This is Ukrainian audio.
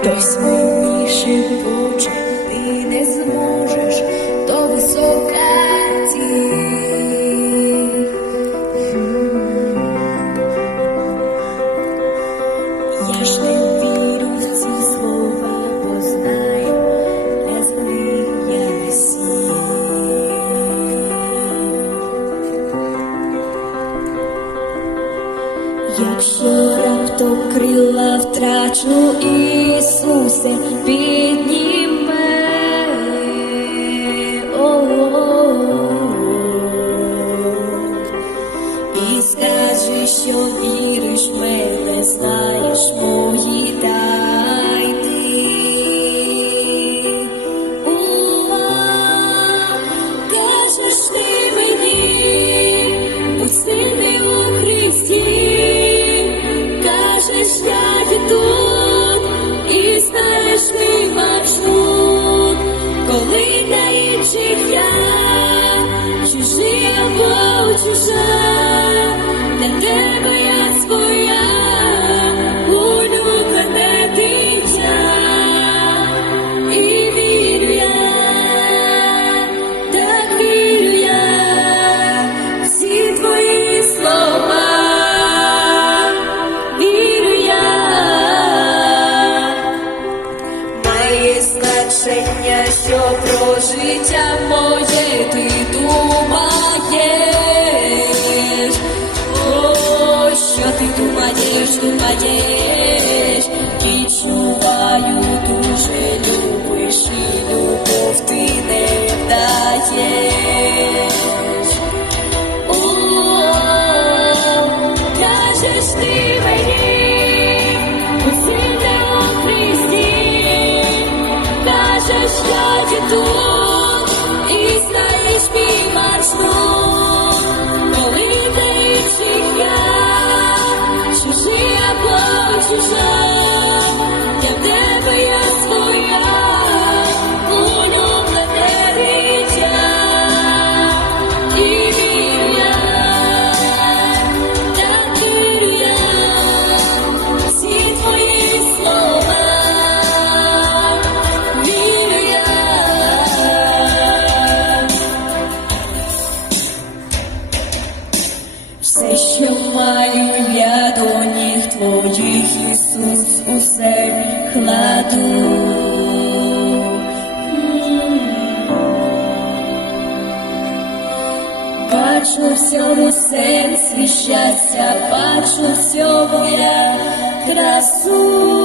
хтось мені шепоче, ти не зможеш то висока ціль. Я ж не вірю в слова, бо знаю, не. Якщо раптом крила втрачу і Ісусе підніме. Скажи, що віриш мене, знаєш мої тайни. Music. Життя моє ти думаєш. О, що ти думаєш, думаєш, відчуваю дуже любиш і любов ти не вдаєш. О, кажеш ти мені, усильне у кажеш, я знаєш мій маршрут, коли твоїх, Ісус, усе кладу. Бачу в цьому сенсі щастя, бачу в цьому я красу.